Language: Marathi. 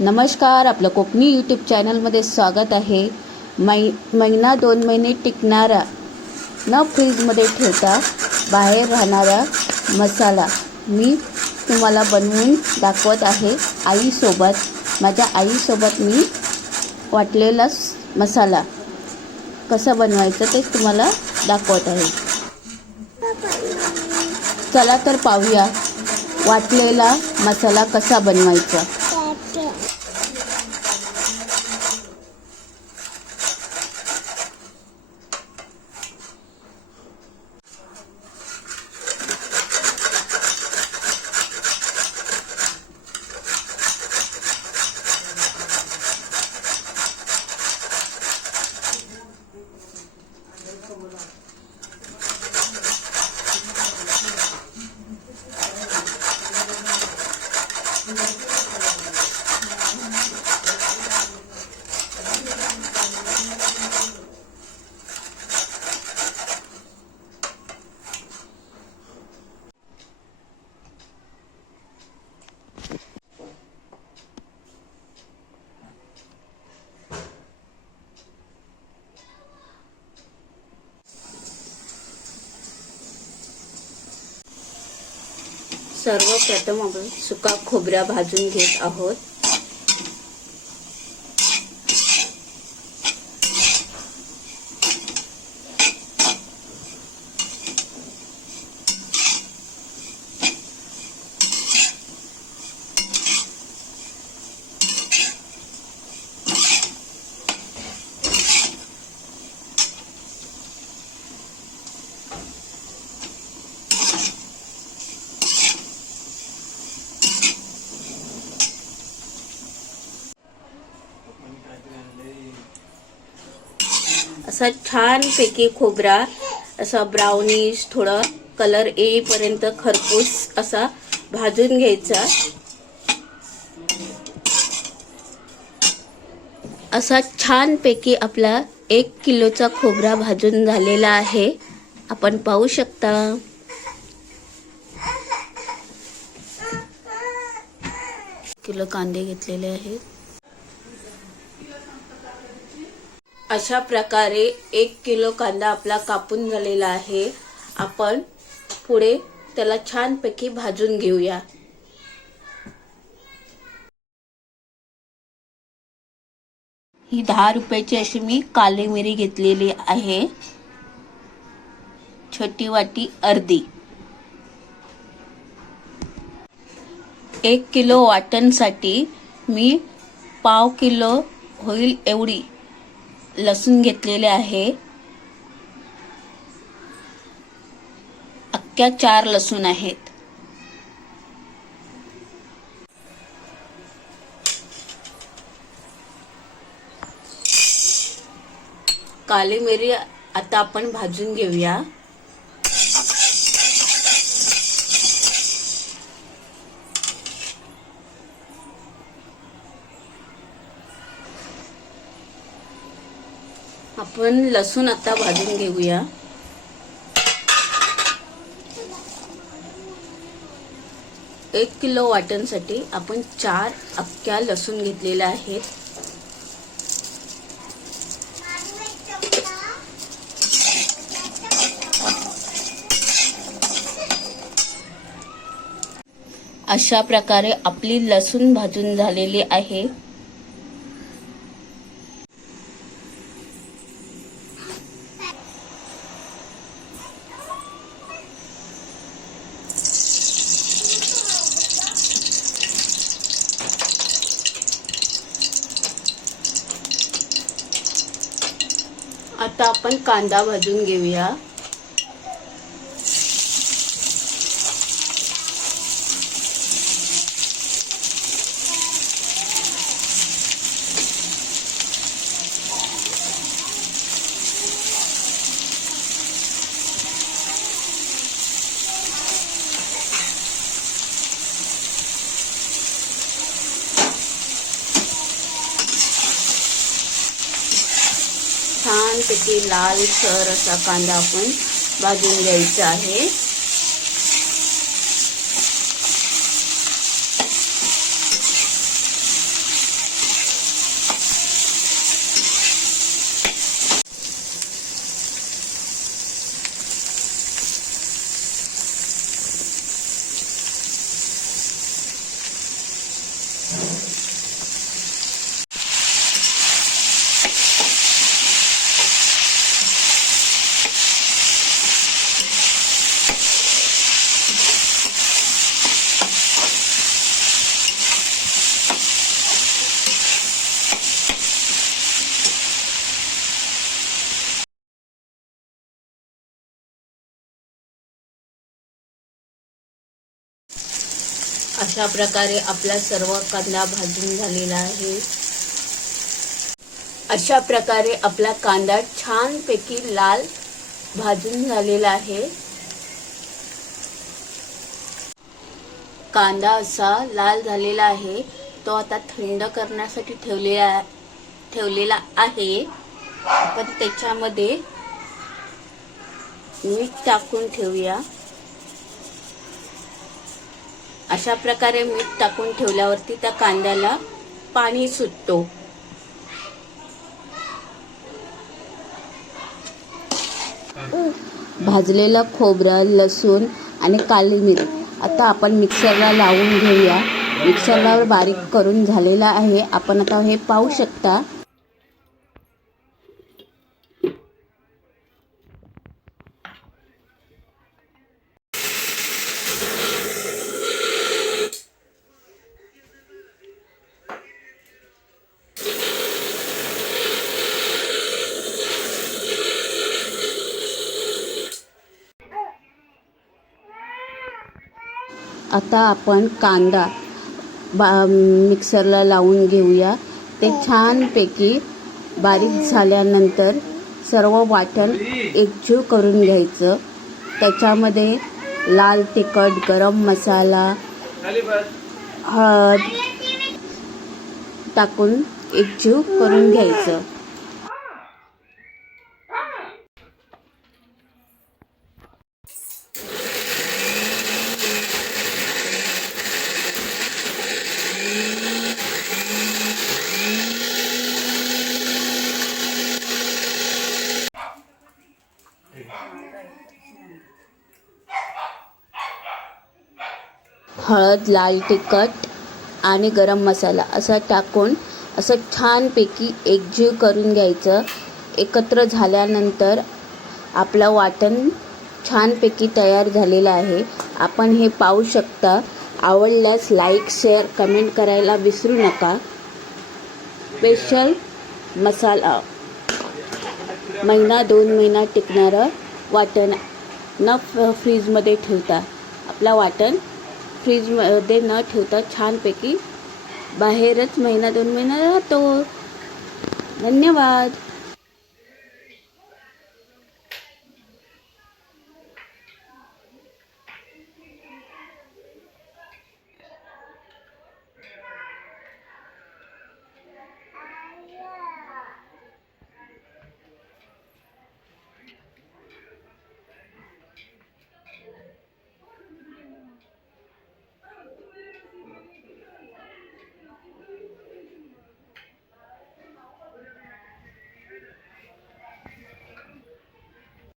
नमस्कार आपलं कोकणी यूट्यूब चॅनलमध्ये स्वागत आहे. मै महिना दोन महिने टिकणारा न फ्रीजमध्ये ठेवता बाहेर राहणारा मसाला मी तुम्हाला बनवून दाखवत आहे आईसोबत. माझ्या आईसोबत मी वाटलेला मसाला कसा बनवायचं ते तुम्हाला दाखवत आहे. चला तर पाहूया वाटलेला मसाला कसा बनवायचा. सर्वप्रथम आपण सुका खोबऱ्या भाजून घेत आहोत. असा छानपैकी खोबरा असा ब्राउनिश थोडा कलर येईपर्यंत खरपूस असा भाजून घ्यायचा. असा छानपैकी आपला एक किलोचा खोबरा भाजून झालेला आहे. आपण पाहू शकता. किलो कांदे घेतलेले आहेत. अशा प्रकारे एक किलो कांदा आपला कापून झालेला आहे. आपण पुढे त्याला छानपैकी भाजून घेऊया. ही दहा रुपयाची अशी मी काली मिरी घेतलेली आहे. छोटी वाटी अर्धी. एक किलो वाटणसाठी मी पाव किलो होईल एवढी. लसूण घेतलेले आहे. अख्ख्या चार लसूण आहेत. काली मिरी आता आपण भाजून घेऊया. आपण लसूण आता भाजून घेऊया. एक किलो वाटणसाठी आपण चार अख्ख्या लसूण घेतलेल्या आहेत. अशा प्रकारे आपली लसूण भाजून झालेली आहे. आता आपण कांदा भाजून घेऊया. छानपैकी लालसर असा कांदा आपण भाजून घ्यायचा आहे. अशा प्रकारे आपला सर्व कांदा भाजून झालेला आहे. अशा प्रकारे आपला कांदा छानपैकी लाल भाजून झालेला आहे. कांदा असा लाल झालेला आहे. तो आता थंड करण्यासाठी ठेवलेला ठेवलेला आहे. आपण त्याच्यामध्ये मीठ टाकून ठेवूया. अशा प्रकारे मीठ टाकून ठेवल्यावरती त्या कांद्याला पाणी सुटतो. भाजलेलं खोबरं लसूण आणि काली मिरी. आता आपण मिक्सरला लावून घेऊया. मिक्सरला बारीक करून झालेला आहे. आपण आता हे पाहू शकता. आता आपण कांदा बा मिक्सरला लावून घेऊया. ते छानपैकी बारीक झाल्यानंतर सर्व वाटण एकजीव करून घ्यायचं. त्याच्यामध्ये लाल तिखट गरम मसाला हळद टाकून एकजीव करून घ्यायचं. हळद लाल तिखट आणि गरम मसाला असा टाकून असं छानपैकी एकजीव करून घ्यायचं. एकत्र झाल्यानंतर आपलं वाटण छानपैकी तयार झालेलं आहे. आपण हे पाहू शकता. आवडल्यास लाईक शेअर कमेंट करायला विसरू नका. स्पेशल मसाला. महिना दोन महिना टिकणारं वाटण न फ फ्रीजमध्ये ठेवता. आपला वाटण फ्रीजमध्ये न ठेवता छानपैकी बाहेरच महिना दोन महिना राहतो. धन्यवाद.